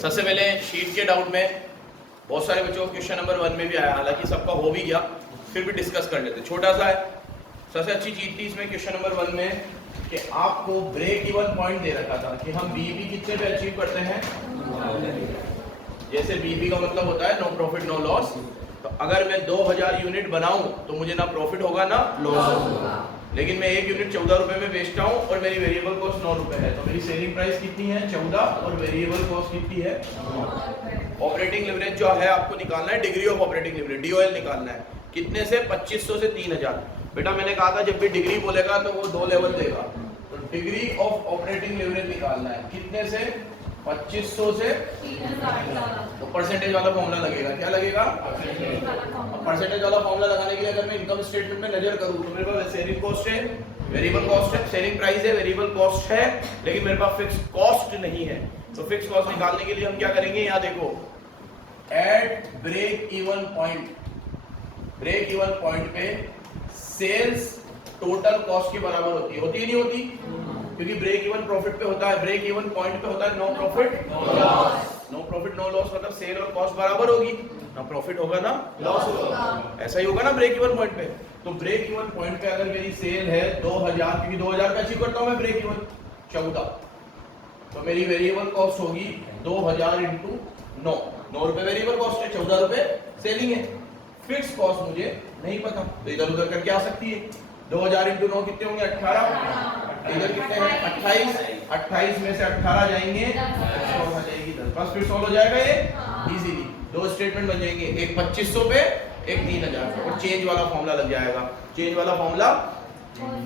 सबसे पहले शीट के डाउट में बहुत सारे बच्चों को क्वेश्चन नंबर 1 में भी आया, हालांकि सबका हो भी गया, फिर भी डिस्कस कर लेते। छोटा सा है, सबसे अच्छी चीज थी इसमें क्वेश्चन नंबर 1 में कि आपको ब्रेक इवन पॉइंट दे रखा था कि हम बीबी कितने पे अचीव करते हैं। जैसे बीबी का मतलब होता है नो प्रॉफिट नो लॉस। तो अगर मैं 2000 यूनिट बनाऊं तो मुझे ना प्रॉफिट होगा ना लॉस होगा, लेकिन मैं 1 यूनिट 14 रुपए में बेचता हूं और मेरी वेरिएबल कॉस्ट 9 रुपए है, तो मेरी सेलिंग प्राइस कितनी है 14 और वेरिएबल कॉस्ट कितनी है 9। ऑपरेटिंग लिवरेज जो है आपको निकालना है, degree of operating leverage DOL निकालना है। कितने से 2500 से 3000। बेटा मैंने कहा था जब भी डिग्री बोलेगा तो वो 2 लेवल देगा, तो डिग्री ऑफ ऑपरेटिंग लिवरेज निकालना है। कितने से 2500 से 3000। तो परसेंटेज वाला फॉर्मूला लगेगा। क्या लगेगा? परसेंटेज वाला फॉर्मूला लगाने के लिए अगर मैं इनकम स्टेटमेंट में नजर करूं तो मेरे पास सेलिंग कॉस्ट है, वेरिएबल कॉस्ट है, सेलिंग प्राइस है, वेरिएबल कॉस्ट है, लेकिन मेरे पास फिक्स कॉस्ट नहीं है। तो फिक्स कॉस्ट निकालने के लिए हम क्या करेंगे, यहाँ देखो at break even point, break even point पे सेल्स टोटल कॉस्ट के बराबर होती है, होती ही नहीं होती, क्योंकि ब्रेक इवन प्रॉफिट पे होता है, ब्रेक इवन पॉइंट पे होता है no profit no loss. No profit no loss मतलब सेल और कॉस्ट बराबर होगी, ना प्रॉफिट होगा ना लॉस होगा, ऐसा ही होगा ना ब्रेक इवन पॉइंट पे। तो ब्रेक इवन पॉइंट पे अगर मेरी सेल है 2000, क्योंकि 2000 का अचीव करता हूं मैं ब्रेक इवन 14, तो मेरी वेरिएबल कॉस्ट होगी 2000 इंटू 9। 9 रुपए वेरिएबल कॉस्ट है, 14 रुपए सेलिंग है। फिक्स कॉस्ट मुझे नहीं पता, तो इधर उधर करके आ सकती है। 2000 इंटू 9 कितने होंगे 18, इधर कितने हैं 28, 28 में से 18 जाएंगे 10, बस फिर सॉल्व हो जाएगा ये इजीली। 2 स्टेटमेंट बन जाएंगे, एक 2500 पे, एक 3000 पे, और चेंज वाला फॉर्मूला लग जाएगा। चेंज वाला formula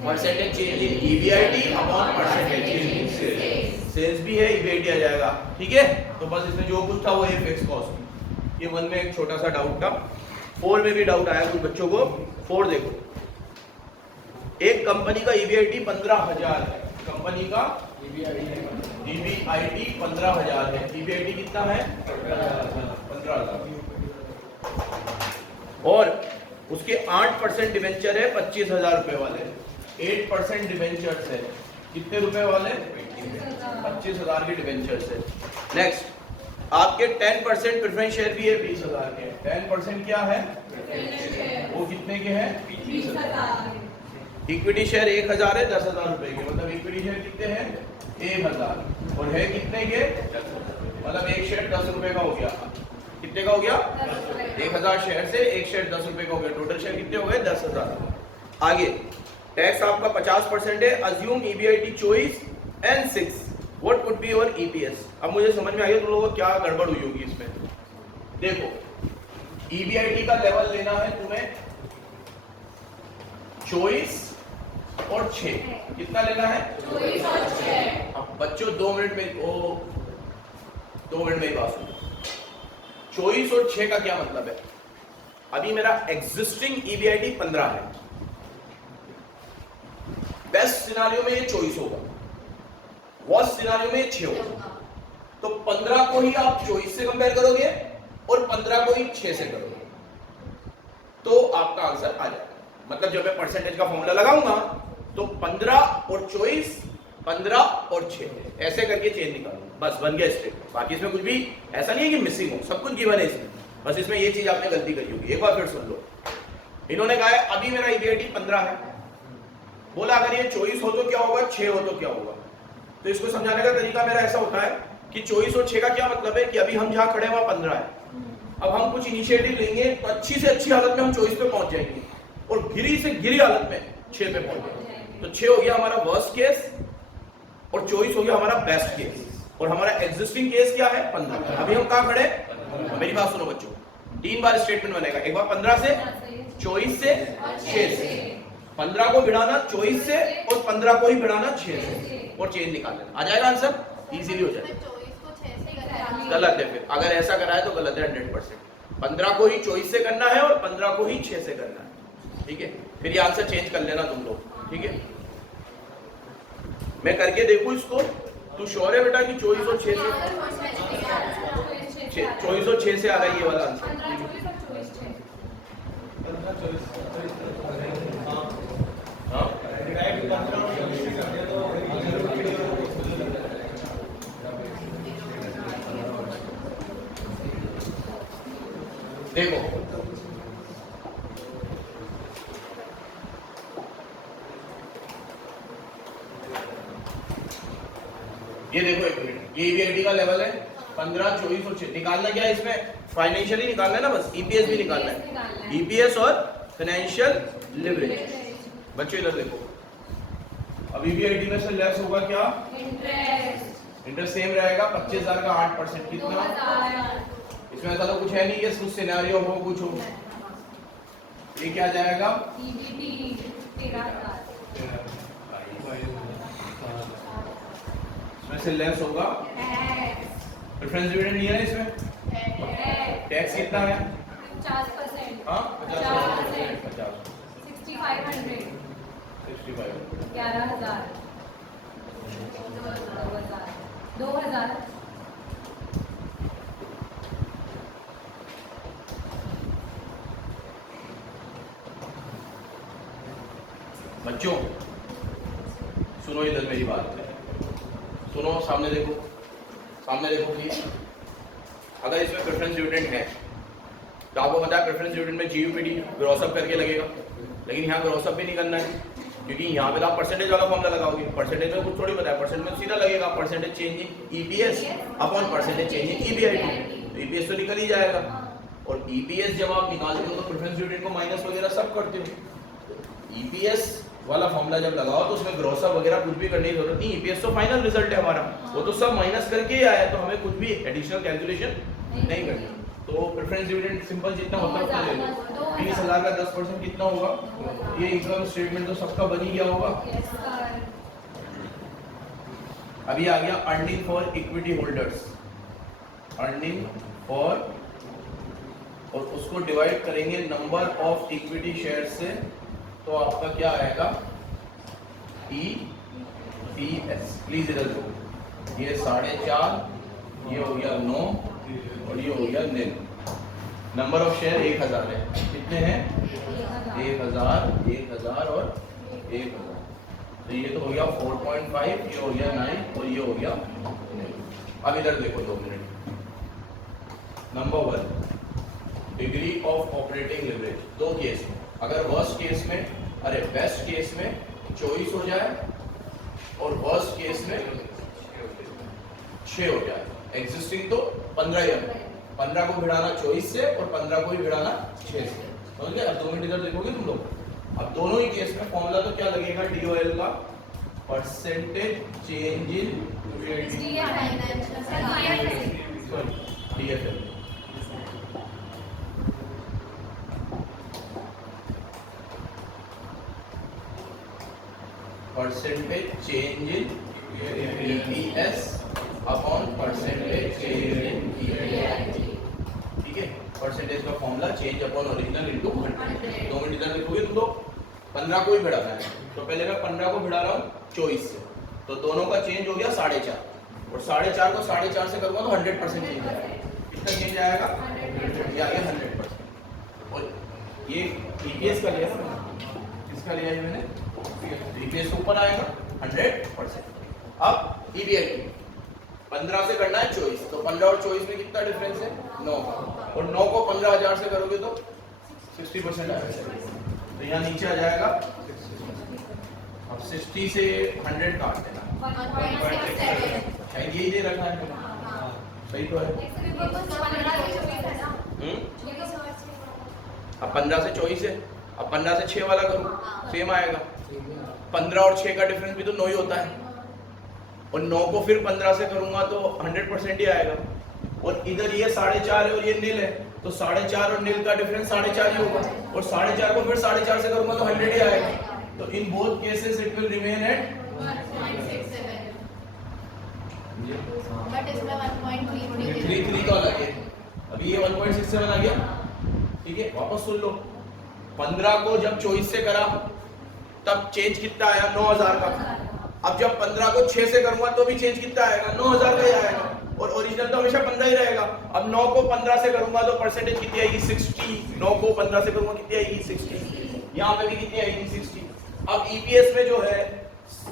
percentage change in EBIT upon percentage change in sales. Sales भी है, ईबीआईटी आ जाएगा, ठीक है। तो बस इसमें जो कुछ था वो ये फिक्स कॉस्ट। ये 1 में एक छोटा सा डाउट था, 4 में भी डाउट आया कुछ बच्चों को। 4 देखो, एक कंपनी का ईबीआईटी 15000 है, कंपनी का ईबीआईटी 15000 है, ईबीआईटी कितना है 15000, और उसके 8% डिवेंचर है 25000 रुपए वाले, 8% डिवेंचर्स है कितने रुपए वाले 25000 के डिवेंचर्स है। नेक्स्ट आपके 10% प्रेफरेंस शेयर भी है 20000 के। 10% क्या है वो कितने के हैं 20000। इक्विटी शेयर 1000 है 10000 रुपए के, मतलब इक्विटी शेयर कितने हैं 1000, और है कितने के मतलब एक शेयर 10 रुपए का हो गया। कितने का हो गया 1000 शेयर से एक शेयर 10 रुपए का हो गया, टोटल शेयर कितने हो गए 10000। आगे टैक्स आपका 50% है। Assume EBIT choice and 6, what would be your EPS. अब मुझे समझ में आ गया तुम लोगों को क्या गड़बड़ हुई होगी इसमें। देखो ईबीआईटी का लेवल लेना है तुम्हें चॉइस और 6, कितना लेना है चॉइस और 6। अब बच्चों 2 मिनट में 2 मिनट में ही बात सुनो। चॉइस और 6 का क्या मतलब है। अभी मेरा एग्जिस्टिंग ईबीआईटी 15 है, बेस्ट सिनारियो में ये चॉइस होगा, वर्स्ट सिनारियो में 6 होगा। तो 15 को ही आप चॉइस से कंपेयर करोगे और 15 को ही 6 से करोगे, तो आपका आंसर आ जाएगा। मतलब जब मैं परसेंटेज का फॉर्मूला लगाऊंगा तो 15 और चॉइस, 15 और 6 ऐसे करके चेंज निकालूंगा, बस बन गया स्टेटमेंट। बाकी इसमें कुछ भी ऐसा नहीं है कि मिसिंग हो, सब कुछ गिवन है इसमें, बस इसमें ये चीज आपने गलती करी होगी। एक बार फिर सुन लो, इन्होंने कहा है अभी मेरा ईबीआईटी 15 है, बोला अगर ये चॉइस हो तो क्या होगा 6 हो तो क्या होगा। तो इसको समझाने का तरीका मेरा ऐसा होता है कि चॉइस और 6 का क्या मतलब है कि अभी हम जहां खड़े वहां 15 है, अब हम कुछ इनिशिएटिव लेंगे तो अच्छी से अच्छी हालत में हम चॉइस पे पहुंच जाएंगे, और गिरी से गिरी हालत में 6 पे पहुंच जाएंगे। तो 6 हो गया हमारा वर्स्ट केस और चॉइस हो गया हमारा बेस्ट केस, और हमारा एग्जिस्टिंग केस क्या है 15। अभी हम कहां खड़े, मेरी बात सुनो बच्चों, 3 बार स्टेटमेंट बनेगा। एक बार 15 से, चॉइस से, 6 से। 15 को भिड़ाना चॉइस से और 15 को ही भिड़ाना 6 से, और चेंज निकाल लेना, आ जाएगा आंसर, इजीली हो जाएगा। गलत है, फिर अगर ऐसा करा है तो गलत है 100%। 15 को ही चॉइस से करना है और 15 को ही 6 से करना है, ठीक है। फिर ये आंसर चेंज कर लेना तुम लोग, ठीक है। मैं करके देखूं इसको, तू श्योर है बेटा कि चॉइस और 6 से, चॉइस और 6 से आ रहा है ये वाला आंसर। देखो ये देखो एक मिनट, ये ईबीआईटी का लेवल है 15, 24 और 6। निकालना क्या है इसमें? फाइनेंशियली निकालना है ना, बस ईपीएस भी निकालना है, ईपीएस और फाइनेंशियल लिवरेज। बच्चों इधर देखो, अब ईबीआईटी में से लेस होगा क्या? इंटरेस्ट। इंटरेस्ट सेम रहेगा 25,000 का 8%, कितना? इसमें ऐसा तो कुछ है नहीं, ये कुछ सिनेरियो हो कुछ हो, ये क्या जाएगा? इसमें से लेस होगा प्रेफरेंस डिविडेंड नहीं है इसमें, टैक्स कितना है? 50%। हाँ 50%। 6500, 11,000, 2,000। बच्चों सुनो इधर मेरी बात, सुनो, सामने देखो, सामने देखो प्लीज। अगर इसमें प्रेफरेंस डिविडेंड है तो आपको पता है प्रेफरेंस डिविडेंड में जीयूपीडी ग्रॉस अप करके लगेगा, लेकिन यहाँ ग्रॉस अप भी नहीं करना है, क्योंकि यहाँ पे तो आप परसेंटेज वाला फॉर्मूला लगाओगे, परसेंटेज में कुछ थोड़ी पता है, परसेंट में सीधा लगेगा percentage changing EPS upon percentage changing EBIT, तो ईपीएस तो निकल ही जाएगा। और ईपीएस जब आप निकालते हो तो प्रेफरेंस डिविडेंड को माइनस वगैरह सब करते हो, ईपीएस वाला फॉर्मूला जब लगाओ तो उसमें ग्रॉस अप वगैरह कुछ भी करने की जरूरत नहीं, ईपीएस तो फाइनल रिजल्ट है हमारा, वो तो सब माइनस करके ही आया, तो हमें कुछ भी एडिशनल कैलकुलेशन नहीं करनी। तो प्रेफरेंस डिविडेंड सिंपल जितना होता है उतना ले लो, 30,000 का 10% कितना होगा? ये इनकम स्टेटमेंट तो सबका बन ही गया होगा। अभी आ गया earning for equity holders, earning for, और उसको डिवाइड करेंगे नंबर ऑफ इक्विटी शेयर से, तो आपका क्या आएगा? EPS। प्लीज इधर देखो, ये 4.5, ये हो गया 9 और ये हो गया 9। नंबर ऑफ शेयर 1000 है, कितने हैं? 1000, 1000 और 1000, तो ये तो हो गया 4.5, ये हो गया 9 और ये हो गया 9। अब इधर देखो 2 minute. Number 1, degree of operating leverage, दो केस में, अगर वर्स्ट केस में, अरे बेस्ट केस में 24 हो जाए और वर्स्ट केस में 6 हो जाए, एग्जिस्टिंग तो 15 ही है, 15 को भिड़ाना 24 से और 15 को ही भिड़ाना 6 से, समझ गए? अब 2 मिनट इधर देखोगे तुम लोग, अब दोनों ही केस में फॉर्मूला तो क्या लगेगा? डीओएल का percentage change in DFL. Percentage change in EPS upon percentage change in EPIT, ठीक है? परसेंटेज का formula change upon original into 100। 2 minute इधर देखोगे तुम लोग, 15 को ही भिड़ाना है, तो पहले मैं 15 को भिड़ा रहा हूँ 24 से, तो दोनों का चेंज हो गया 4.5, और 4.5 को 4.5 से करूँगा तो 100% चेंज आएगा। कितना चेंज आएगा? ये आ गया 100%। और ये ईपीएस का लिया ना, किसका लिया है मैंने? ईपीएस ऊपर आएगा 100%। अब ईबीआईटी 15 से करना है 24, तो 15 और 24 में कितना डिफरेंस है? 9, और 9 को 15,000 से करोगे तो 60% आएगा, तो यहाँ नीचे आ जाएगा। अब 60 से 100 काट देना, शायद यही दे रखा है, सही तो है। अब 15 से 24 है, अब 15 से 6 वाला करूँ, सेम आएगा। 15 और 6 का डिफरेंस भी तो 9 ही होता है, और 9 को फिर 15 से करूंगा तो 100% ही आएगा, और इधर ये 4.5 है और ये नील है, तो 4.5 और नील का डिफरेंस 4.5 ही होगा, और 4.5 को फिर 4.5 से करूंगा तो 100 ही आएगा, तो in both cases it will remain at 1.67, but इसमें 1.33 तो अलग है। अभी ये 1.67 आ गया, ठीक है? वापस सुन लो, 15 को जब 24 से करा तब चेंज कितना आया? 9,000 का। अब जब 15 को 6 से करूंगा तो भी चेंज कितना आएगा? 9,000 का ही आएगा, और ओरिजिनल तो हमेशा 15 ही रहेगा। अब 9 को 15 से करूंगा तो परसेंटेज कितनी आएगी? 60। 9 को 15 से करूंगा कितनी आएगी? 60। यहाँ पे भी कितनी आएगी? 60। अब ईपीएस में जो है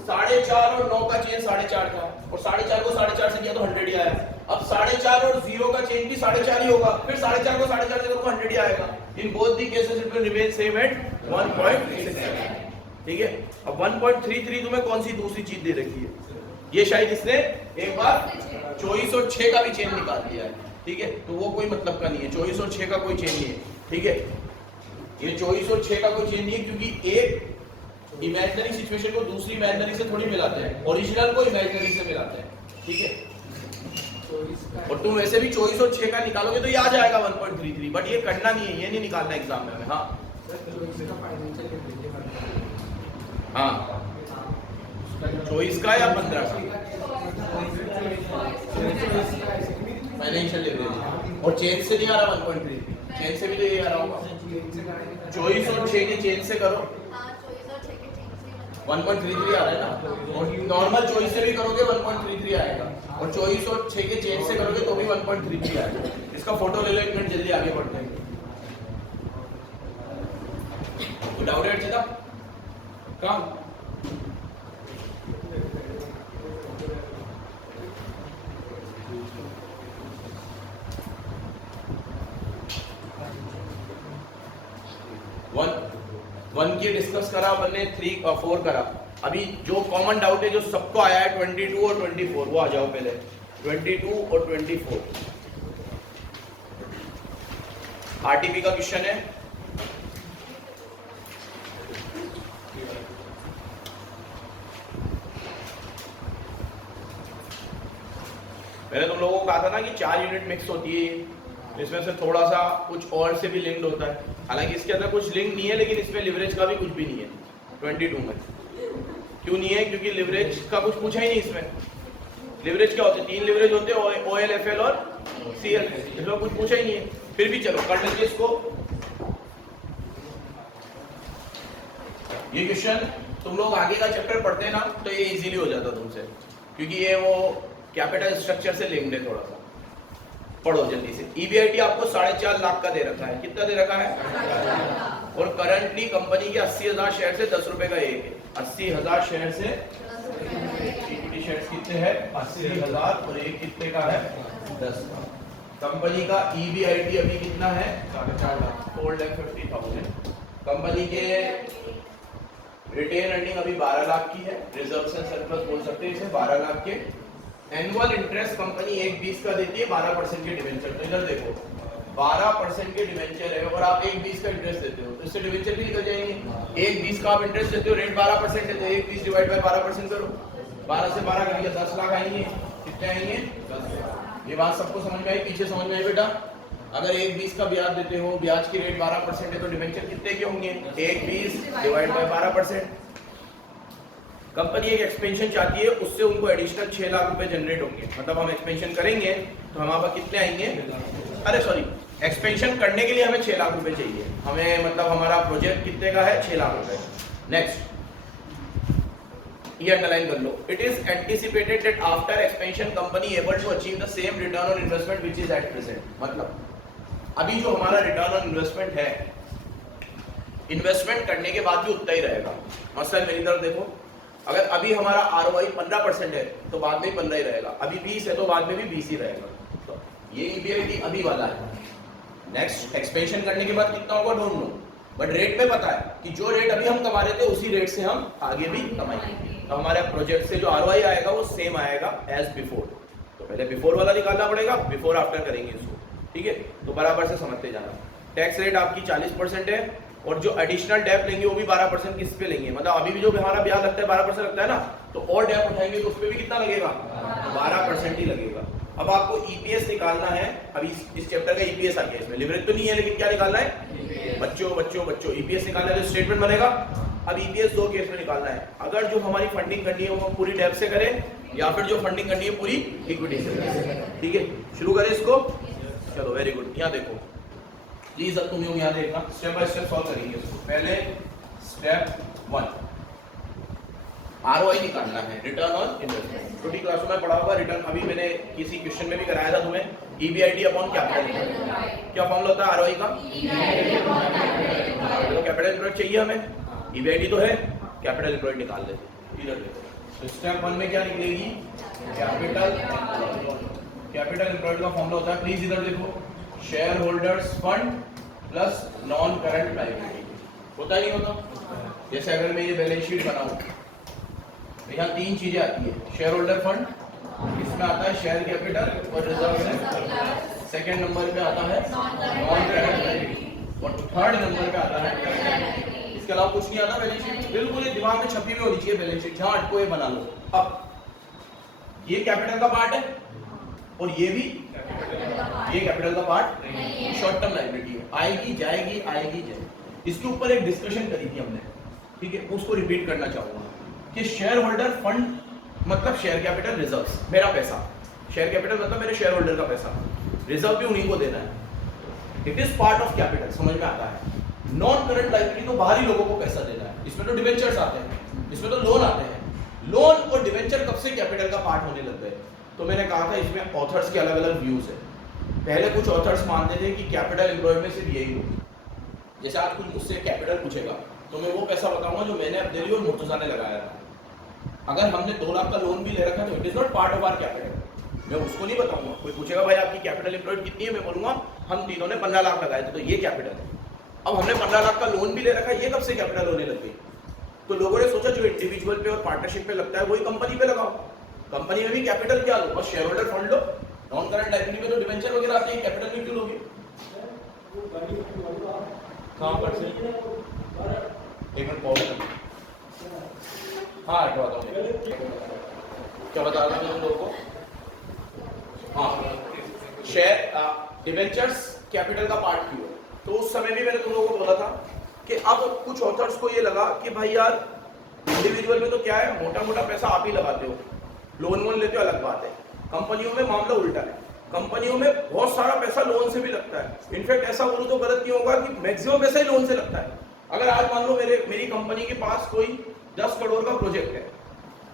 4.5 और 9 का चेंज 4.5 का, और 4.5 को 4.5 से किया तो 100 ही आया, अब 4.5 और 0 का चेंज भी 4.5 ही होगा, फिर 4.5 को 4.5 से करो 100 ही आएगा। In both the cases it will remain same at 1.37। ठीक है, अब 1.33 तुम्हें कौन सी दूसरी चीज दे रखी है? ये शायद इसने एक बार 24 और 6 का भी चेंज निकाल दिया है। ठीक है, तो वो कोई मतलब का नहीं है, 24 और 6 का कोई चेंज नहीं है। ठीक है, ये 24 और 6 का कोई चेंज नहीं है, क्योंकि एक इमेजिनरी सिचुएशन को दूसरी इमेजिनरी से थोड़ी मिलाते हैं, ओरिजिनल को इमेजिनरी से मिलाते हैं। ठीक है, और तुम वैसे भी 24 और 6 का निकालोगे तो ये आ जाएगा 1.33, बट ये करना नहीं है, ये नहीं निकालना एग्जाम में हमें। हाँ हाँ, 24 का या 15 का फाइनेंशियल लेवरेज, और चेंज से नहीं आ रहा 1.33, चेंज से भी तो ये आ रहा होगा। 24 और 6 के चेंज से करो 1.33 आ रहा है ना, और नॉर्मल 24 से भी करोगे 1.33 आएगा, और 24 और 6 के चेंज से करोगे तो भी 1.33 आएगा। इसका फोटो ले लो, 1 मिनट जल्दी आगे बढ़ते हैं। तो डाउट है सीधा काम। वन की डिस्कस करा अपन ने, 3 और 4 करा। अभी जो कॉमन डाउट है जो सबको आया है 22 और 24, वो आ जाओ पहले। 22 और 24 आरटीपी का क्वेश्चन है। मैंने तुम लोगों को कहा था ना कि 4 यूनिट मिक्स होती है, इसमें से थोड़ा सा कुछ और से भी लिंक्ड होता है। हालांकि इसके अंदर कुछ लिंक नहीं है, लेकिन इसमें लिवरेज का भी कुछ भी नहीं है 22 में। क्यों नहीं है? क्योंकि लिवरेज का कुछ पूछा ही नहीं इसमें। लिवरेज क्या होते हैं? 3 लिवरेज होते हैं, OL, FL और CL। इसमें कुछ पूछा ही नहीं है, फिर भी चलो कर लीजिए इसको। ये क्वेश्चन तुम लोग आगे का चैप्टर पढ़ते हैं ना, तो ये इजीली हो जाता तुमसे, क्योंकि ये वो कैपिटल स्ट्रक्चर से लिंक्ड है। थोड़ा सा पढ़ो जल्दी से। EBIT आपको 4.5 लाख का दे रखा है। कितना दे रखा है? और करंटली कंपनी के 80,000 शेयर से 10 रुपए का एक है। 80,000 शेयर से इक्विटी शेयर कितने हैं? 80,000, और एक कितने का है? 10 का। कंपनी का EBIT अभी कितना है? 4.5 लाख, 4,50,000। कंपनी के रिटेन अर्निंग अभी 12 लाख की है। रिजर्व्स एंड सरप्लस बोल सकते हैं इसे, 12 लाख के। एनुअल इंटरेस्ट कंपनी 1.20 का देती है, 12% के डिवेंचर। तो इधर देखो 12% के डिवेंचर है और आप 1.20 का इंटरेस्ट देते हो, तो इससे डिवेंचर भी निकल जाएंगे। 1.20 का आप इंटरेस्ट देते हो, रेट 12% है, तो 1.20 डिवाइड बाय 12% करो, 12 से 12 करिए, 10 लाख आएंगे। कितने आएंगे? 10 लाख। ये बात सबको समझ में आई? पीछे समझ में आई बेटा? अगर 1.20 का ब्याज देते हो, ब्याज की रेट 12% है, तो डिवेंचर कितने के होंगे? 1.20 डिवाइड बाय 12%। कंपनी एक एक्सपेंशन चाहती है, उससे उनको एडिशनल 6 लाख रुपए जनरेट होंगे। मतलब हम एक्सपेंशन करेंगे तो हमारे पास कितने आएंगे? अरे सॉरी, एक्सपेंशन करने के लिए हमें 6 लाख रुपए चाहिए हमें, मतलब हमारा प्रोजेक्ट कितने का है? 6 लाख रुपए। नेक्स्ट, ये अंडरलाइन कर लो। It is anticipated that after expansion company able to achieve the same return on investment which is at present. मतलब अभी जो हमारा रिटर्न ऑन इन्वेस्टमेंट है, इन्वेस्टमेंट करने के बाद भी उतना ही रहेगा। मसलन मेरी तरफ देखो, अगर अभी हमारा ROI 15% है तो बाद में 15 ही रहेगा, अभी 20 है तो बाद में भी 20 ही रहेगा। तो ये EBIT अभी वाला है। नेक्स्ट, एक्सपेंशन करने के बाद कितना होगा डोंट नो, बट रेट पे पता है कि जो रेट अभी हम कमा रहे थे उसी रेट से हम आगे भी कमाएंगे। तो हमारे प्रोजेक्ट से जो ROI आएगा वो सेम आएगा एज बिफोर। तो पहले बिफोर वाला निकालना पड़ेगा, बिफोर आफ्टर करेंगे इसको। ठीक है, तो बराबर से समझते जाना। टैक्स रेट आपकी 40% है, और जो एडिशनल डेप लेंगे वो भी 12% किस पे लेंगे? मतलब अभी भी जो हमारा ब्याज लगता है 12% लगता है ना, तो और डेप उठाएंगे तो उस पे भी कितना लगेगा? 12% ही लगेगा। अब आपको EPS निकालना है। अभी इस चैप्टर का EPS आ गया, इसमें लिवरेज तो नहीं है, लेकिन क्या निकालना है? बच्चों EPS निकालना है, तो स्टेटमेंट बनेगा। अब EPS 2 केस में निकालना है। अगर जो हमारी फंडिंग करनी है वो हम पूरी डेप से करें, या फिर जो फंडिंग करनी है पूरी इक्विटी से करें। ठीक है, शुरू करें इसको। चलो वेरी गुड, यहाँ देखो प्लीज, अब तुम यहाँ देखना, स्टेप बाय स्टेप सॉल्व करेंगे इसको। पहले स्टेप 1 ROI निकालना है, रिटर्न ऑन इन्वेस्टमेंट। छोटी क्लासों में पढ़ा होगा रिटर्न, अभी मैंने किसी क्वेश्चन में भी कराया था तुम्हें। EBIT अपॉन कैपिटल, क्या फॉर्मूला होता है ROI का? तो कैपिटल एम्प्लॉयड चाहिए हमें, EBIT तो है, कैपिटल एम्प्लॉयड निकाल लेते। इधर देखो, तो स्टेप 1 में क्या निकलेगी? कैपिटल कैपिटल एम्प्लॉयड का फॉर्मूला होता है, प्लीज इधर देखो, share holders fund plus non current liability. होता ही नहीं होता? जैसे अगर मैं ये बैलेंस शीट बनाऊं तो यहाँ तीन चीजें आती है, शेयर होल्डर फंड, इसमें आता है शेयर कैपिटल और रिजर्व में, सेकेंड नंबर पे आता है नॉन करंट लायबिलिटी और थर्ड नंबर पे आता है करंट लायबिलिटी। इसके अलावा कुछ नहीं आता बैलेंस शीट। बिल्कुल ये दिमाग में छपी हुई होनी चाहिए बैलेंस शीट, जहां अटको ये बना लो। अब ये कैपिटल का पार्ट है और ये भी ये कैपिटल का पार्ट नहीं, शॉर्ट टर्म लायबिलिटी है, आएगी जाएगी आएगी जाएगी। इसके ऊपर एक डिस्कशन करी थी हमने, ठीक है, उसको रिपीट करना चाहूंगा कि शेयर होल्डर फंड मतलब शेयर कैपिटल रिजर्व्स, मेरा पैसा, शेयर कैपिटल मतलब मेरे शेयर होल्डर का पैसा, रिजर्व भी उन्हीं को देना है, it is part of capital, समझ में आता है। नॉन करंट लायबिलिटी तो बाहरी लोगों को पैसा देना है, इसमें तो डिवेंचर्स आते हैं, इसमें तो लोन आते हैं। लोन और डिवेंचर कब से कैपिटल का पार्ट होने लग गए? तो मैंने कहा था इसमें ऑथर्स के अलग अलग व्यूज है। पहले कुछ ऑथर्स मानते थे कि कैपिटल एम्प्लॉयड में सिर्फ यही हो, जैसे आज कुछ मुझसे कैपिटल पूछेगा तो मैं वो पैसा बताऊंगा जो मैंने अपने लिए और मुर्तजा ने लगाया था। अगर हमने 2 लाख का लोन भी ले रखा तो it is not part of our capital, मैं उसको नहीं बताऊंगा। कोई पूछेगा भाई आपकी कैपिटल एम्प्लॉयड कितनी है, मैं बोलूंगा हम तीनों ने 15 लाख लगाए थे तो ये कैपिटल है। अब हमने 15 लाख का लोन भी ले रखा है, ये कब से कैपिटल होने लग गई? तो लोगों ने सोचा जो इंडिविजुअल पे और पार्टनरशिप पे लगता है वही कंपनी पे लगाओ, कंपनी में भी कैपिटल क्या लो, बस शेयर होल्डर फंड लो, नॉन करंट लायबिलिटी में तो डिवेंचर वगैरह आते हैं, कैपिटल में क्यों लोगे? कहां पर से एक मिनट पॉज कर, हाँ हटवाता हूँ, क्या बता रहा हूँ तुम लोगों को? हाँ, शेयर डिवेंचर्स कैपिटल का पार्ट क्यों है? तो उस समय भी मैंने तुम लोगों को बोला था कि अब कुछ ऑथर्स को ये लगा कि भाई यार इंडिविजुअल में तो क्या है, मोटा मोटा पैसा आप ही लगाते हो, लोन वोन लेते हो अलग बात है। कंपनियों में मामला उल्टा है, कंपनियों में बहुत सारा पैसा लोन से भी लगता है। इनफैक्ट ऐसा बोलूं तो गलत नहीं होगा कि मैक्सिमम पैसा ही लोन से लगता है। अगर आज मान लो मेरी कंपनी के पास कोई 10 करोड़ का प्रोजेक्ट है,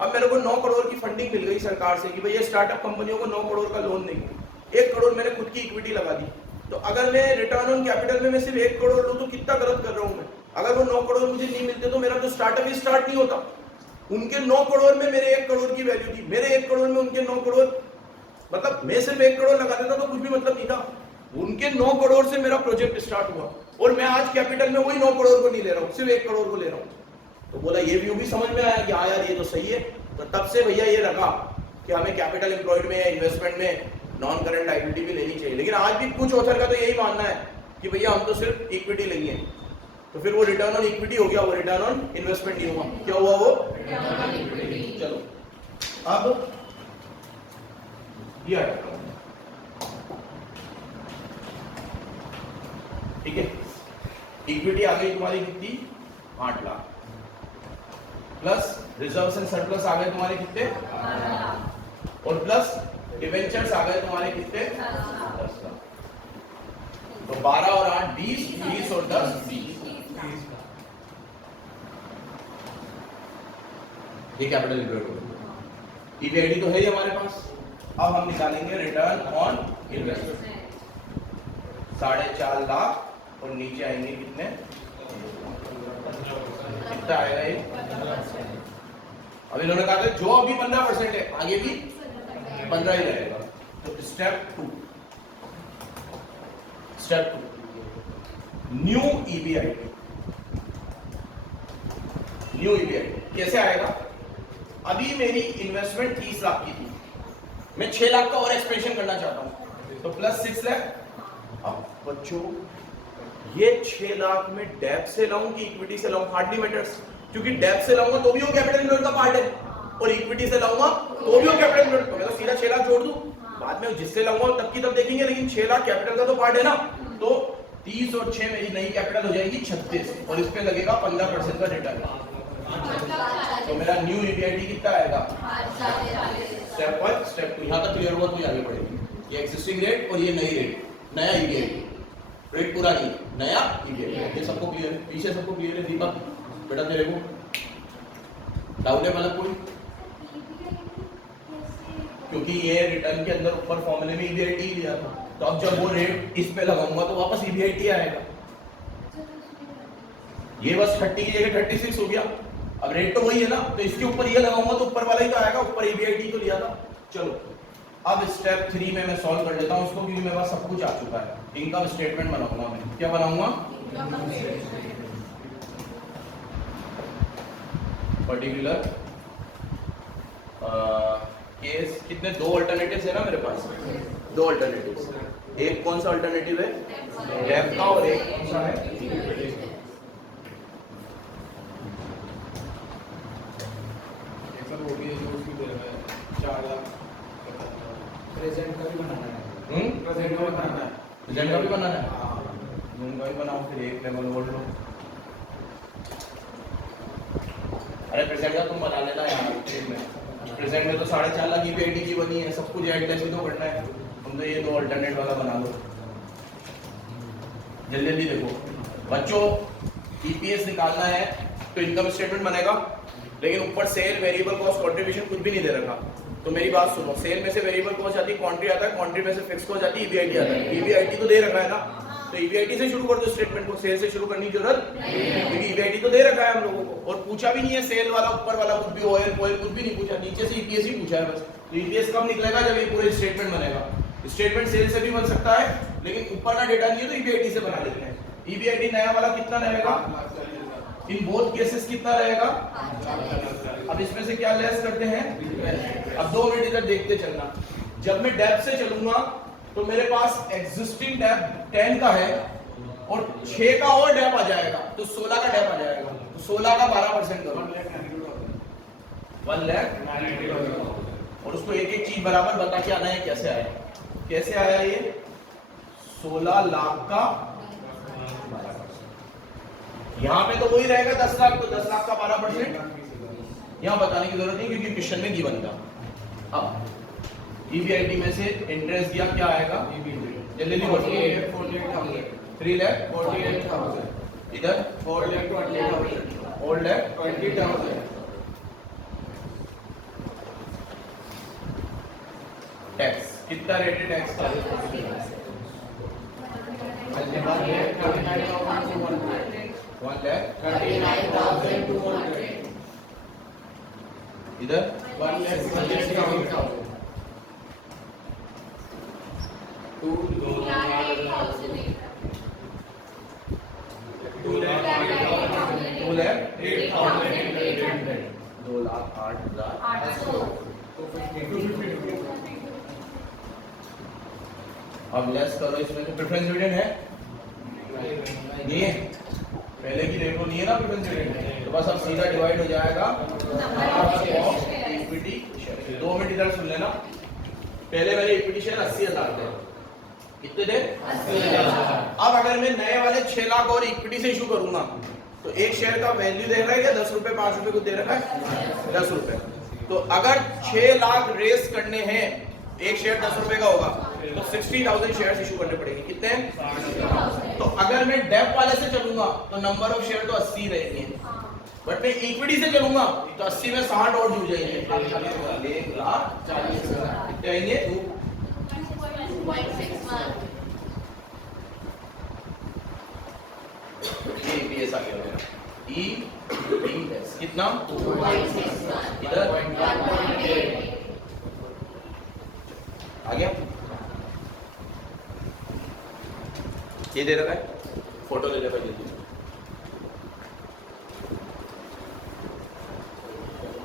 अब मेरे को 9 करोड़ की फंडिंग मिल गई सरकार से कि भाई ये स्टार्टअप कंपनियों को 9 करोड़ का लोन देंगे, 1 करोड़ मैंने खुद की इक्विटी लगा दी, तो अगर मैं रिटर्न ऑन कैपिटल में सिर्फ 1 करोड़ लूं तो कितना गलत कर रहा हूं मैं? अगर वो 9 करोड़ मुझे नहीं मिलते तो मेरा तो स्टार्टअप ही स्टार्ट नहीं होता। उनके 9 करोड़ में मेरे 1 करोड़ की वैल्यू थी, मेरे 1 करोड़ में उनके 9 करोड़, मतलब मैं सिर्फ 1 करोड़ लगा देता तो कुछ भी मतलब नहीं था। उनके 9 करोड़ से मेरा प्रोजेक्ट स्टार्ट हुआ और मैं आज कैपिटल में वही 9 करोड़ को नहीं ले रहा हूँ, सिर्फ 1 करोड़ को ले रहा हूँ। तो बोला ये व्यू भी समझ में आया कि हाँ यार ये तो सही है। तो तब से भैया ये लगा कि हमें कैपिटल एम्प्लॉयड में या इन्वेस्टमेंट में नॉन करंट लायबिलिटी भी लेनी चाहिए। लेकिन आज भी कुछ ऑथर का तो यही मानना है कि भैया हम तो सिर्फ इक्विटी लेंगे, तो फिर वो रिटर्न ऑन इक्विटी हो गया, वो रिटर्न ऑन इन्वेस्टमेंट नहीं हुआ। क्या हुआ वो? चलो अब ये ठीक है, इक्विटी आ गई तुम्हारी कितनी? 8 lakh plus reserves and surplus आ गए तुम्हारे कितने? 12 लाख और प्लस डिवेंचर्स आ गए तुम्हारे कितने? 10 लाख। तो 12 और 8 20, 20 और 10 20। ये कैपिटल एम्प्लॉयड ईपीआईडी तो है ही हमारे पास। अब हम निकालेंगे रिटर्न ऑन इन्वेस्टमेंट, 4.5 लाख और नीचे आएंगे कितने? कितना आएगा ये? अब इन्होंने कहा था जो अभी 15% है आगे भी 15 ही रहेगा। तो step 2 new EBIT. New EBIT कैसे आएगा? अभी मेरी इन्वेस्टमेंट 30 लाख की थी, मैं 6 लाख का और एक्सपेंशन करना चाहता हूं, तो प्लस 6 लाख। अब बच्चों ये 6 लाख में डेब्ट से लाऊं कि इक्विटी से लाऊं? हार्डली मैटर्स, क्योंकि डेब्ट से लाऊंगा तो भी वो कैपिटल एम्प्लॉयड का पार्ट है और इक्विटी से लाऊंगा तो भी वो कैपिटल एम्प्लॉयड। तो मैं तो सीधा 6 लाख जोड़ दूं, बाद में जिससे लाऊंगा तब की तब देखेंगे, लेकिन 6 लाख कैपिटल का तो पार्ट है ना। तो 30 और 6 मेरी नई कैपिटल हो जाएगी 36 और इस पे लगेगा 15% का रिटर्न। तो मेरा न्यू ईबीआईटी कितना आएगा? Step 1 step 2। यहां तक क्लियर हुआ तो आगे बढ़ेगी। ये एक्सिस्टिंग रेट और ये नई रेट, नया ईबीआईटी, रेट पूरा नहीं नया ईबीआईटी। ये सबको क्लियर है? पीछे सबको क्लियर है? दीपक बेटा तेरे को डाउट है मतलब कोई? क्योंकि ये रिटर्न के अंदर ऊपर फॉर्मूले में ईबीआईटी लिया था, तो अब जब वो रेट इस पे लगाऊंगा तो वापस ईबीआईटी आएगा। ये बस 30 की जगह 36 हो गया, अब रेट तो वही है ना, तो इसके ऊपर ये लगाऊंगा तो ऊपर वाला ही तो आएगा, ऊपर ईबीआईटी तो लिया था। चलो अब स्टेप 3 में मैं सॉल्व कर लेता हूँ इसको, क्योंकि मेरे पास सब कुछ आ चुका है। इनकम स्टेटमेंट बनाऊंगा मैं। क्या बनाऊंगा? Particular case. कितने? 2 अल्टरनेटिव्स है ना मेरे पास, 2 अल्टरनेटिव्स। एक कौन सा अल्टरनेटिव है? डेब्ट का, और एक कौन सा है? वो भी है जो उसकी दे रहा है 4 लाख। प्रेजेंट का भी बनाना है। प्रेजेंट का बनाना है। प्रेजेंट का भी बनाना है। हाँ। दोनों का भी बनाओ, फिर एक लेवल और लो। अरे प्रेजेंट का तुम बना लेना यार। प्रेजेंट में तो 4.5 लाख ईपीआईटी की बनी है, सब कुछ ऐड कैसे तो करना है। तुम तो ये 2 अल्टरनेट वाला बना लो। जल्दी जल्दी देखो बच्चों, ईपीएस निकालना है तो इनकम स्टेटमेंट बनेगा, लेकिन ऊपर सेल, वेरिएबल कॉस्ट, कंट्रीब्यूशन कुछ भी नहीं दे रखा। तो मेरी बात सुनो, सेल में से वेरिएबल कॉस्ट जाती है, कॉन्ट्री आता है, कॉन्ट्री में से फिक्स कॉस्ट जाती है, ईबीआईटी आता है। ईबीआईटी तो दे रखा है ना, तो ईबीआईटी से शुरू कर दो स्टेटमेंट को, सेल से शुरू करने की जरूरत क्योंकि ईबीआईटी तो दे रखा है हम लोगों को। और पूछा भी नहीं है सेल वाला, ऊपर वाला कुछ भी, ऑयल कुछ भी नहीं पूछा, नीचे से ईपीएस ही पूछा है बस। तो ईपीएस कब निकलेगा? जब ये पूरे स्टेटमेंट बनेगा। स्टेटमेंट सेल से भी बन सकता है, लेकिन ऊपर का डेटा नहीं है तो ईबीआईटी से बना लेते हैं। ईबीआईटी नया वाला कितना रहेगा? इन बोथ केसेस कितना रहेगा? अब इसमें से क्या लेस करते हैं? अब 2 मिनट इधर देखते चलना। जब मैं डेब्ट से चलूंगा तो मेरे पास एग्जिस्टिंग डेब्ट 10 का है और 6 का और डेब्ट आ जाएगा, तो 16 का डेब्ट आ जाएगा। तो 16 का 12% करो, 1 लाख। और उसको एक एक चीज बराबर बता के आना है कैसे आया। कैसे आया ये? 16 लाख का 12%। यहाँ पे तो वही रहेगा 10 लाख, तो 10 लाख का 12%। यहाँ बताने की जरूरत नहीं क्योंकि क्वेश्चन में गिवन था। अब ईबीआईटी में से इंटरेस्ट दिया, क्या आएगा? जल्दी जल्दी बोलो। 3 लाख 48,000। इधर 4,20,000। 4,20,000। टैक्स कितना रेट है टैक्स का? 1,39,200। इधर 1,38,000। 2 अब लेस करो इसमें से। प्रेफरेंस डिविडेंड है? नहीं है, पहले की रेट नहीं है ना प्रेफरेंस डिविडेंड, तो बस अब सीधा डिवाइड हो जाएगा इक्विटी शेयर। 2 मिनट इधर सुन लेना। पहले मेरे इक्विटी शेयर 80,000 थे। कितने थे? 80,000। अब अगर मैं नए वाले 6 लाख और इक्विटी से इशू करूंगा तो एक शेयर का वैल्यू दे रहा है क्या? 10 रुपए 5 रुपए को दे रखा है 10 रुपए। तो अगर 6 लाख रेस करने हैं, एक शेयर 10 रुपए का होगा, तो 60,000 शेयर्स इशू करने पड़ेंगे। कितने? तो अगर मैं डेब्ट वाले से चलूंगा तो नंबर ऑफ शेयर तो 80 रहेंगे, बट मैं इक्विटी से चलूंगा तो 80 में 60 और जुड़ जाएंगे, 1,40,000 कितने आएंगे? 2.61। ईपीएस आ गया मेरा। ईपीएस कितना? 2.61। इधर 1.8। आ गया। ये दे रखा है, फोटो ले ले भाई जल्दी।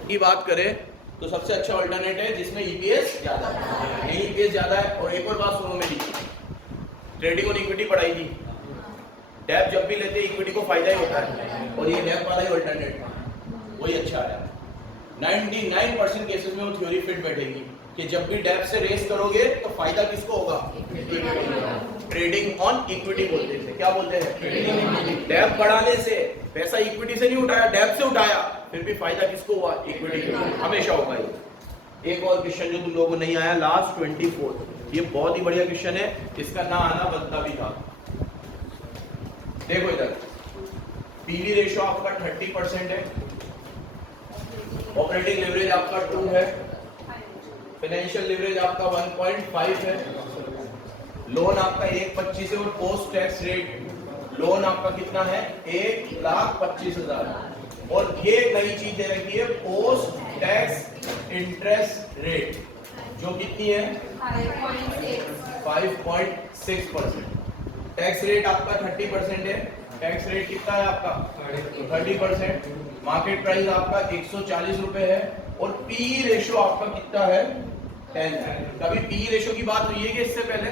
की बात करें तो सबसे अच्छा अल्टरनेट है जिसमें ईपीएस ज्यादा है। ये ईपीएस ज्यादा है। और एक और बात सुनो मेरी, ट्रेडिंग और इक्विटी पढ़ाई थी। डेब्ट जब भी लेते इक्विटी को फायदा ही होता है, और ये डेब्ट वाला ही अल्टरनेट था, वही अच्छा है। 99% केसेस में वो थ्योरी फिट बैठेगी कि जब भी डेब्ट से रेस करोगे तो फायदा किसको होगा? ट्रेडिंग ऑन इक्विटी बोलते थे। क्या बोलते हैं? डेब्ट बढ़ाने से पैसा इक्विटी से नहीं उठाया, डेब्ट से उठाया, फिर भी फायदा किसको हुआ? इक्विटी को। हमेशा होगा ये। एक और क्वेश्चन जो तुम लोगों को नहीं आया, लास्ट 24, ये बहुत ही बढ़िया क्वेश्चन है, इसका ना आना बनता भी था। देखो इधर पीवी रेशियो आपका 30% है, ऑपरेटिंग लेवरेज आपका 2 है, फाइनेंशियल लेवरेज आपका 1.5 है, लोन आपका 1.25 है, और पोस्ट टैक्स रेट लोन आपका कितना है? 1,25,000। और ये नई चीज दे रखी है, पोस्ट टैक्स इंटरेस्ट रेट। जो कितनी है 5.6%। टैक्स रेट आपका 30% है। टैक्स रेट कितना है आपका 30%। मार्केट प्राइस आपका 140 रुपए है और पी रेशो आपका कितना है 10 है। कभी पी रेशो की बात हुई है कि इससे पहले?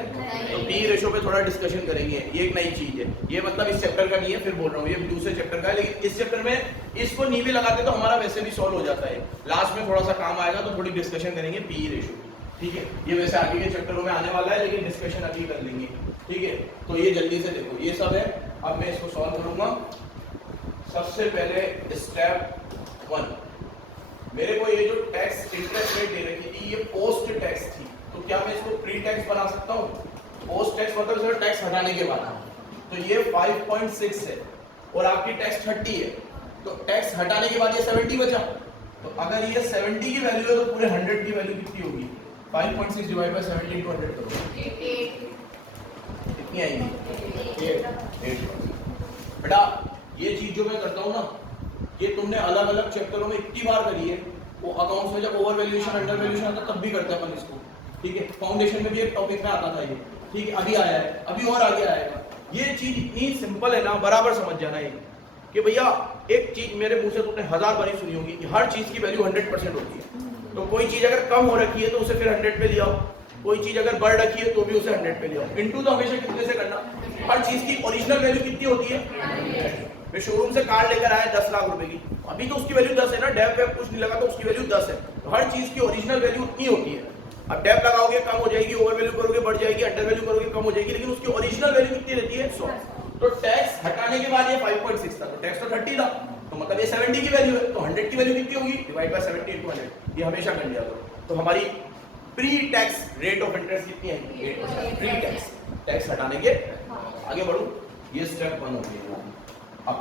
तो पी रेशो पे थोड़ा डिस्कशन करेंगे। ये एक नई चीज है, ये मतलब इस चैप्टर का नहीं है, फिर बोल रहा हूँ ये दूसरे चैप्टर का है, लेकिन इस चैप्टर में इसको नी भी लगाते तो हमारा वैसे भी सॉल्व हो जाता है। लास्ट में थोड़ा सा काम आएगा तो थोड़ी डिस्कशन करेंगे पी रेशो की, ठीक है। ये वैसे आगे के चैप्टरों में आने वाला है, लेकिन डिस्कशन अभी कर लेंगे, ठीक है। तो ये जल्दी से देखो, ये सब है। अब मैं इसको सॉल्व करूंगा। सबसे पहले स्टेप 1, मेरे को ये जो टैक्स इंटरेस्ट रेट दे रखी थी ये पोस्ट टैक्स थी, तो क्या मैं इसको प्री टैक्स बना सकता हूँ? पोस्ट टैक्स मतलब सिर्फ टैक्स हटाने के बाद। तो ये 5.6 है और आपकी टैक्स 30 है, तो टैक्स हटाने के बाद ये 70 बचा। तो अगर ये 70 की वैल्यू है तो पूरे 100 की वैल्यू कितनी होगी? 5.6 डिवाइड बाय 70 into 100 करो, कितनी आएगी? 8। बेटा ये चीज जो मैं करता हूँ ना, ये तुमने अलग अलग चैप्टरों में इतनी बार करी है। वो अकाउंट्स में जब ओवर वैल्यूएशन अंडर वैल्यूएशन आता तब भी करते हैं अपन इसको, ठीक है। फाउंडेशन में भी एक टॉपिक में आता था ये, ठीक है। अभी आया है, अभी और आगे आएगा। ये चीज इतनी सिंपल है ना, बराबर समझ जाना है कि भैया एक चीज मेरे मुंह से तुमने 1000 बार सुनी होगी कि हर चीज की वैल्यू 100% होती है। तो कोई चीज अगर कम हो रखी है तो उसे फिर 100 पे ले आओ, कोई चीज अगर बढ़ रखी है तो भी उसे 100 पे ले आओ। इनटू तो हमेशा कितने से करना? हर चीज की ओरिजिनल वैल्यू कितनी होती है? मैं शोरूम से कार लेकर आया 10 लाख रुपए की, अभी तो उसकी वैल्यू 10 है ना, डैप वैप कुछ नहीं लगा तो उसकी वैल्यू 10 है। तो हर चीज की ओरिजिनल वैल्यू उतनी होती है। अब डैप लगाओगे कम हो जाएगी, ओवर वैल्यू करोगे बढ़ जाएगी, अंडर वैल्यू करोगे कम हो जाएगी, लेकिन उसकी ओरिजिनल वैल्यू कितनी रहती है? 100। तो टैक्स हटाने के बाद ये 5.6 था, तो टैक्स तो 30 था, तो मतलब ये 70 की वैल्यू है, तो 100 की वैल्यू कितनी होगी? Divide by 70 into 100। ये हमेशा कर लिया करो। तो हमारी pre tax rate of interest कितनी है? 8%। प्री टैक्स, टैक्स हटाने के। आगे बढ़ो, ये स्टेप 1 हो गया। अब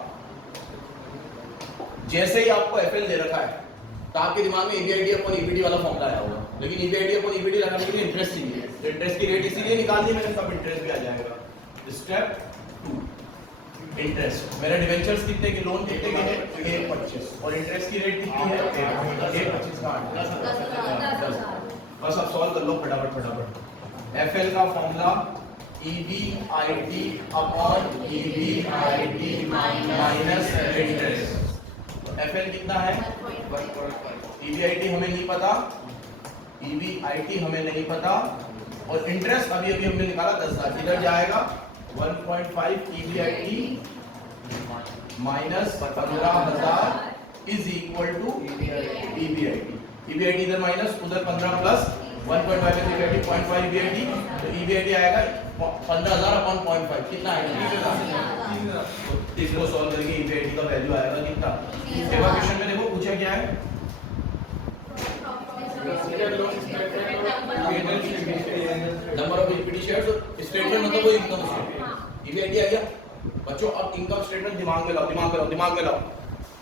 जैसे ही आपको एफएल दे रखा है तो आपके दिमाग में ईबीआईडी अपॉन ईबीडी वाला फॉर्मूला आया होगा, लेकिन ईबीआईडी अपॉन ईबीडी लगाने के लिए इंटरेस्ट चाहिए, तो इंटरेस्ट की रेट इसीलिए निकाल दी मैंने, सब इंटरेस्ट भी आ जाएगा। Step 2, interest. मेरे डिवेंचर्स कितने के, लोन कितने के हैं? 1.25 और इंटरेस्ट की रेट कितनी है? 1.25 का 10,000। बस अब सॉल्व कर लो फटाफट फटाफट। एफएल का formula EBID upon EBID minus interest. FL कितना है? 1.5। ईबीआईडी हमें नहीं पता, ईबीआईडी हमें नहीं पता, और इंटरेस्ट अभी अभी हमने निकाला 10,000, इधर जाएगा 1.5 ईबीआईडी माइनस 15,000 इज इक्वल टू ईबीआईडी। ईबीआईडी इधर माइनस, उधर 15 प्लस 1.5 ईबीआईडी 0.5 ईबीआईडी, तो ईबीआईडी आएगा 15,000 अपॉन 0.5, कितना आएगा? तो इसको सॉल्व करके ईबीआईडी का वैल्यू आएगा कितना? पेपर क्वेश्चन में देखो पूछा क्या है? Number of equity shares, statement मतलब वो इनकम स्टेटमेंट। ईबीआईडी आ गया बच्चों। अब इनकम स्टेटमेंट दिमाग में लाओ, दिमाग में लाओ, दिमाग में लाओ।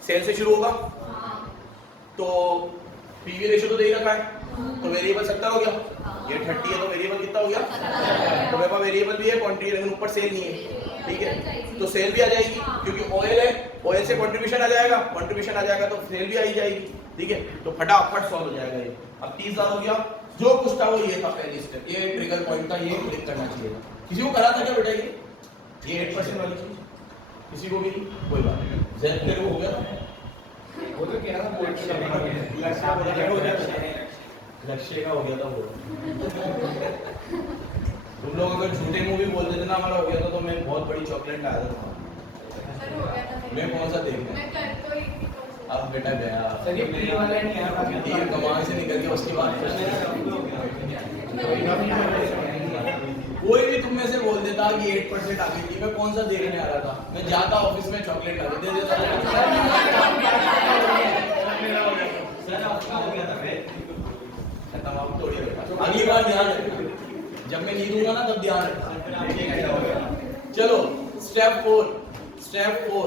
सेल से शुरू होगा तो पीवी रेशियो तो दे ही रखा है, तो वेरिएबल 70 हो गया, ये 30 है तो वेरिएबल कितना हो गया? तो मेरे पास वेरिएबल भी है, क्वांटिटी, लेकिन ऊपर सेल नहीं है, ठीक है। तो सेल भी आ जाएगी क्योंकि ऑयल है, ऑयल से कंट्रीब्यूशन आ जाएगा, कंट्रीब्यूशन आ जाएगा तो सेल भी आ ही जाएगी, ठीक है। तो फटाफट सॉल्व हो जाएगा ये। अब 30,000 हो गया, जो कुछ था वो ये था पहली स्टेप, ये ट्रिगर पॉइंट था, ये क्लिक करना चाहिए था। किसी को करा था क्या बेटा ये 8% वाली चीज? किसी को भी नहीं, कोई बात नहीं। जेड मेरे को हो गया था, वो तो कह रहा था बोर्ड का लक्ष्य का हो गया था वो। तुम लोग अगर झूठे मुंह भी बोल देते ना हमारा हो गया था, तो मैं बहुत बड़ी चॉकलेट लाया था। मैं कौन सा देखना? अब बेटा गया तीर कमान से निकल के उसकी बात। कोई भी तुम में से बोल देता कि 8% आ गई थी, मैं कौन सा देखने आ रहा था? मैं जाता ऑफिस में चॉकलेट ला दे देता। अगली बार ध्यान रखना, जब मैं नहीं दूंगा ना तब ध्यान रखना। चलो स्टेप 4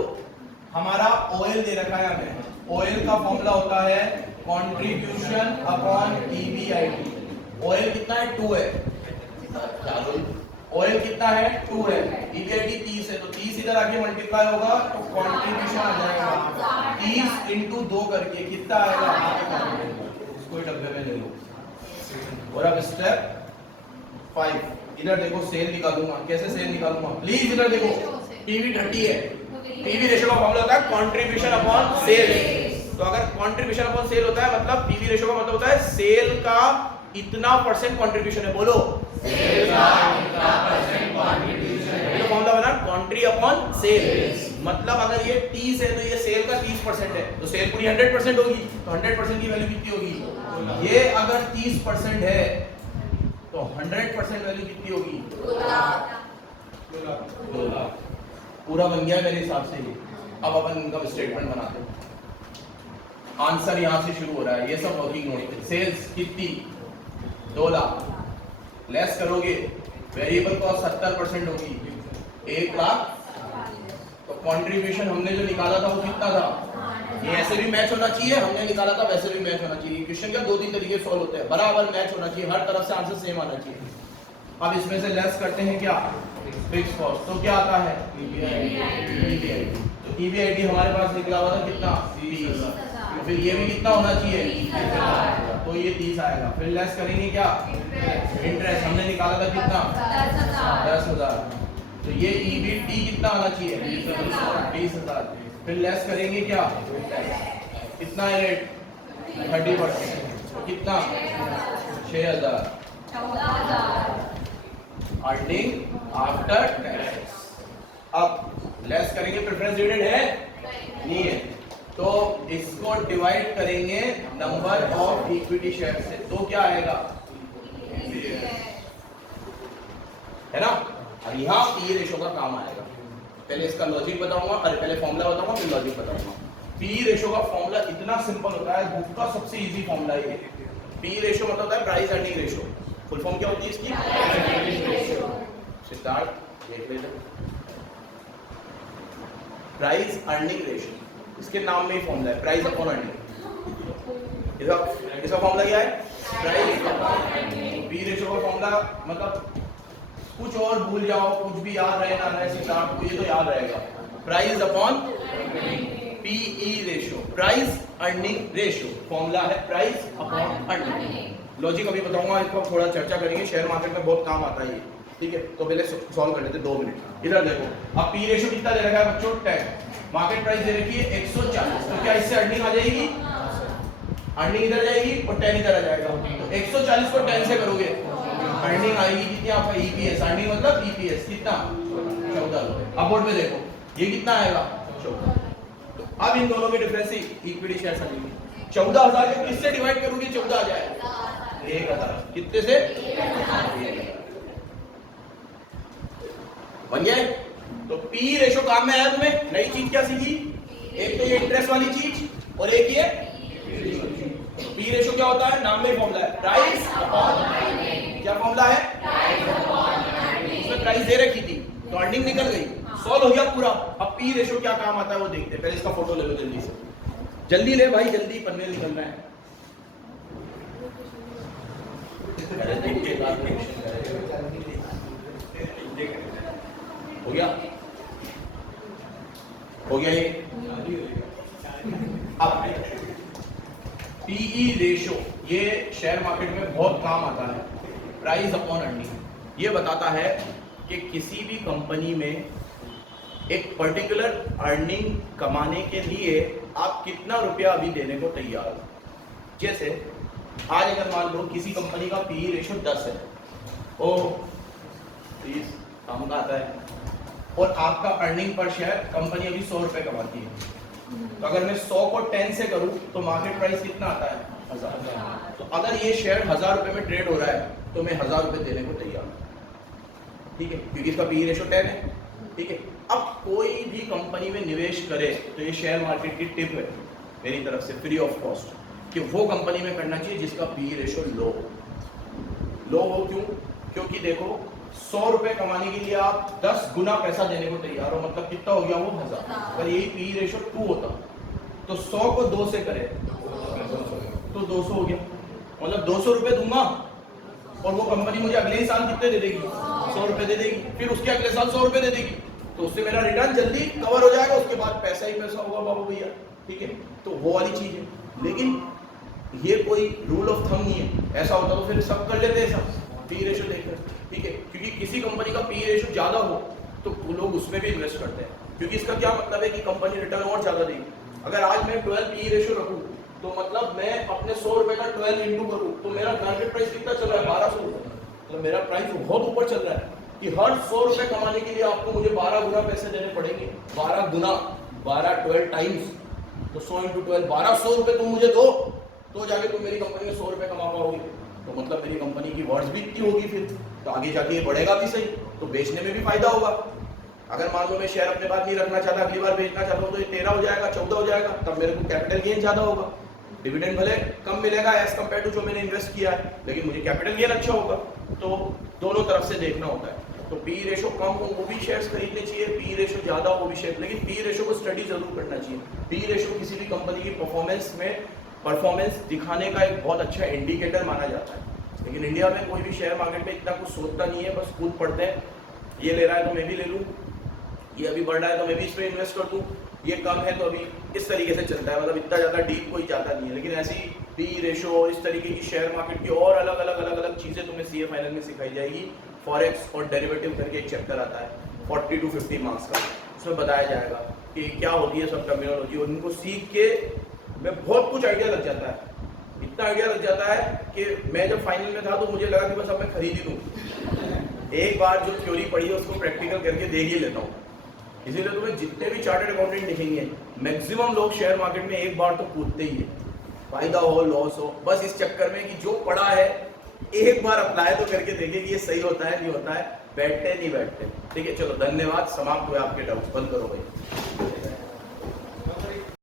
हमारा ऑयल दे रखा है हमें। ऑयल का फॉर्मूला होता है कंट्रीब्यूशन अपॉन ईबीआईडी। ऑयल कितना है? 2 है। चलो ऑयल कितना है? 2 है। ईबीआईडी 30 है, तो 30 इधर आके मल्टीप्लाई होगा तो कंट्रीब्यूशन आ जाएगा 30 into 2 करके कितना आएगा? इसको डब्बे में ले लो। और अब स्टेप 5, इधर देखो सेल निकालूंगा। कैसे सेल निकालूंगा? प्लीज इधर देखो, पीवी 30 है। पीवी रेशियो का फॉर्मूला होता है कंट्रीब्यूशन अपॉन सेल। तो अगर कंट्रीब्यूशन अपॉन सेल होता है मतलब पीवी रेशियो का मतलब होता है सेल का इतना परसेंट कंट्रीब्यूशन है। बोलो, सेल का इतना परसेंट कंट्रीब्यूशन है। तो फॉर्मूला बना कंट्री अपॉन सेल। मतलब अगर ये 30 है तो ये सेल का 30% है, तो सेल पूरी 100% होगी। तो 100% की वैल्यू कितनी होगी? ये अगर 30% है तो 100% वैल्यू कितनी होगी? 2 लाख। 2 लाख। पूरा बन गया मेरे हिसाब से ये। अब अपन इनकम स्टेटमेंट बनाते हैं। आंसर यहां से शुरू हो रहा है, ये सब वर्किंग नोट। सेल्स कितनी? 2 लाख। लेस करोगे वेरिएबल कॉस्ट 70% होगी, 1 लाख। तो कंट्रीब्यूशन हमने जो निकाला था वो कितना था? ये ऐसे भी मैच होना चाहिए, हमने निकाला था वैसे भी मैच होना चाहिए। क्वेश्चन का 2-3 तरीके सॉल्व होते हैं, बराबर मैच होना चाहिए, हर तरफ से आंसर सेम आना चाहिए। अब इसमें से लेस करते हैं क्या? Fix cost. तो क्या आता है? EBIT। तो EBIT हमारे पास निकला हुआ था कितना? 30। तो फिर ये भी कितना होना चाहिए? 30,000। तो ये 30 आएगा। फिर लेस करेंगे क्या? इंटरेस्ट हमने निकाला था कितना? 10,000। तो ये EBT कितना आना चाहिए? 20,000। फिर लेस करेंगे क्या? कितना है रेट? 30%। तो कितना? 6,000। 14,000। Earning after tax. अब लेस करेंगे, प्रेफरेंस डिविडेंड है? नहीं है। तो इसको डिवाइड करेंगे नंबर ऑफ इक्विटी शेयर से, तो क्या आएगा? है ना? और यहाँ पी रेशो का काम आएगा। पहले इसका लॉजिक बताऊंगा, अरे पहले फॉर्मूला बताऊंगा फिर लॉजिक बताऊंगा। पी रेशो का फॉर्मूला इतना सिंपल होता है, बुक का सबसे इजी फॉर्मूला है ये। पी रेशो मतलब होता है price earning ratio. Full form क्या होती है इसकी? सिद्धार्थ देख लेते। प्राइस अर्निंग रेशो, इसके नाम में ही फॉर्मूला है, प्राइस अपॉन अर्निंग। इसका फॉर्मूला क्या है? Price upon earning. P ratio का फॉर्मूला मतलब कुछ और भूल जाओ, कुछ भी याद रहे ना रहे, सिद्धार्थ को ये तो याद रहेगा। Price upon PE ratio, price earning ratio. Formula है प्राइस अपॉन अर्निंग। लॉजिक अभी बताऊंगा, इसको थोड़ा चर्चा करेंगे, शेयर मार्केट में बहुत काम आता है ये। ठीक है, तो पहले सॉल्व कर लेते 2 मिनट। इधर देखो, अब पी रेशो कितना दे रखा है बच्चों? 10। मार्केट प्राइस दे रखी है 140। तो क्या इससे अर्निंग आ जाएगी? अर्निंग इधर जाएगी और 10 इधर आ जाएगा। तो 140 को 10 से करोगे, अर्निंग आएगी कितनी? आपका ईपीएस। अर्निंग मतलब ईपीएस कितना? 14 रुपए। अब बोर्ड पे देखो, ये कितना आएगा? 14। तो अब इन दोनों के डिफरेंस से इक्विटी शेयर समझेंगे। 14,000 को किससे डिवाइड करोगे? 14 आ जाए 1,000। कितने से? 1,000। बन गया? तो पी रेशो काम में आया तुम्हें। नई चीज क्या सीखी? एक तो ये इंटरेस्ट वाली चीज और एक ये पी रेशो क्या होता है? नाम में फॉर्मूला है प्राइस अपॉन अर्निंग। क्या फॉर्मूला है? Price upon earning. उसमें प्राइस दे रखी थी तो अर्निंग निकल गई, सॉल्व हो गया पूरा। अब पी रेशो क्या काम आता है वो देखते हैं। पहले इसका फोटो ले लो जल्दी से, जल्दी ले भाई, जल्दी पन्ने निकलना है। हो गया? हो गया ये? अब पीई रेशो ये शेयर मार्केट में बहुत काम आता है। प्राइस अपॉन अर्निंग ये बताता है कि किसी भी कंपनी में एक पर्टिकुलर अर्निंग कमाने के लिए आप कितना रुपया अभी देने को तैयार हो। जैसे आज अगर मान लो किसी कंपनी का पीई रेशो 10 है, ओ 30 काम का आता है, और आपका अर्निंग पर शेयर कंपनी अभी 100 रुपए कमाती है, तो अगर मैं 100 को 10 से करूं तो मार्केट प्राइस कितना आता है? 1000। तो अगर ये शेयर 1000 रुपए में ट्रेड हो रहा है तो मैं 1000 रुपए देने को तैयार हूं। ठीक है, क्योंकि इसका पी रेशो 10 है। ठीक है, अब कोई भी कंपनी में निवेश करे तो ये शेयर मार्केट की टिप है मेरी तरफ से फ्री ऑफ कॉस्ट कि वो कंपनी में करना चाहिए जिसका पी रेशो लो हो। क्यों? क्योंकि देखो 100 रुपए कमाने के लिए आप 10 गुना पैसा देने को तैयार हो, मतलब कितना हो गया वो? 1000। अगर यही पी रेशो 2 होता तो 100 को 2 से करे तो 200 हो गया, मतलब 200 रुपए दूंगा और वो कंपनी मुझे अगले ही साल कितने दे देगी? 100 रुपए दे देगी, फिर उसके अगले साल 100 रुपए दे देगी, तो उससे मेरा रिटर्न जल्दी कवर हो जाएगा, उसके बाद पैसा ही पैसा होगा बाबू भैया। ठीक है, तो वो वाली चीज है। लेकिन ये कोई रूल ऑफ थंब नहीं है। ऐसा होता तो फिर सब कर लेते हैं सब पी रेशो देखकर, ठीक है, क्योंकि किसी कंपनी का पी रेशो ज्यादा हो तो लोग उसमें भी इन्वेस्ट करते हैं, क्योंकि इसका क्या मतलब है कि कंपनी रिटर्न और ज्यादा देगी। अगर आज मैं 12 पी रेशो रखूं तो मतलब मैं अपने 100 रुपए का 12 इंटू करूं तो मेरा मार्केट प्राइस कितना चल रहा है, 1200 रुपए। मतलब मेरा प्राइस बहुत ऊपर चल रहा है कि हर 100 रुपए कमाने के लिए आपको मुझे 12 गुना पैसे देने पड़ेंगे। 12 गुना, 12 टाइम्स, तो 100 इंटू 12, 1200 रुपए तुम मुझे दो तो जाके तुम मेरी कंपनी में 100 रुपए कमा पाओगे। तो मतलब मेरी कंपनी की वर्थ भी इतनी होगी, फिर तो आगे जाके ये बढ़ेगा भी सही, तो बेचने में भी फायदा होगा। अगर मान लो मैं शेयर अपने पास नहीं रखना चाहता, अगली बार बेचना चाहता हूँ तो ये 13 हो जाएगा, 14 हो जाएगा, तब मेरे को कैपिटल गेन ज्यादा होगा। डिविडेंड भले कम मिलेगा एज कम्पेयर टू जो मैंने इन्वेस्ट किया है, लेकिन मुझे कैपिटल गेन अच्छा होगा। तो दोनों तरफ से देखना होता है। तो पी रेशो कम हो वो भी शेयर्स खरीदने चाहिए, पी रेशो ज्यादा हो वो भी शेयर, लेकिन पी रेशो को स्टडी जरूर करना चाहिए। पी रेशो किसी भी कंपनी की परफॉर्मेंस दिखाने का एक बहुत अच्छा इंडिकेटर माना जाता है। लेकिन इंडिया में कोई भी शेयर मार्केट में इतना कुछ सोचता नहीं है, बस कूद पड़ते हैं, ये ले रहा है तो मैं भी ले लूँ, ये अभी बढ़ रहा है तो मैं भी इसमें इन्वेस्ट कर दूँ, ये कम है तो अभी इस तरीके से चलता है। मतलब इतना ज़्यादा डीप कोई जाता नहीं है। लेकिन ऐसी पी रेशो, इस तरीके की शेयर मार्केट की और अलग अलग चीज़ें तुम्हें सीए फाइनल में सिखाई जाएगी। फॉरेक्स और डेरिवेटिव करके एक चैप्टर आता है 40 to 50 मार्क्स का, उसमें बताया जाएगा कि क्या होती है सब टर्मिनोलॉजी, और उनको सीख के मैं बहुत कुछ आइडिया लग जाता है। इतना आइडिया लग जाता है कि मैं जब फाइनल में था तो मुझे लगा कि बस अब मैं खरीद ही लूँ। एक बार जो थ्योरी पढ़ी है उसको प्रैक्टिकल करके देख ही लेता हूँ। इसीलिए तुम्हें जितने भी चार्टर्ड अकाउंटेंट दिखेंगे, मैक्सिमम लोग शेयर मार्केट में एक बार तो कूदते ही है, फायदा हो लॉस हो, बस इस चक्कर में कि जो पढ़ा है एक बार अप्लाई तो करके देखें कि ये सही होता है नहीं होता है, बैठते नहीं बैठते। ठीक है, चलो धन्यवाद, समाप्त हुए आपके डाउट्स, बंद करो भाई।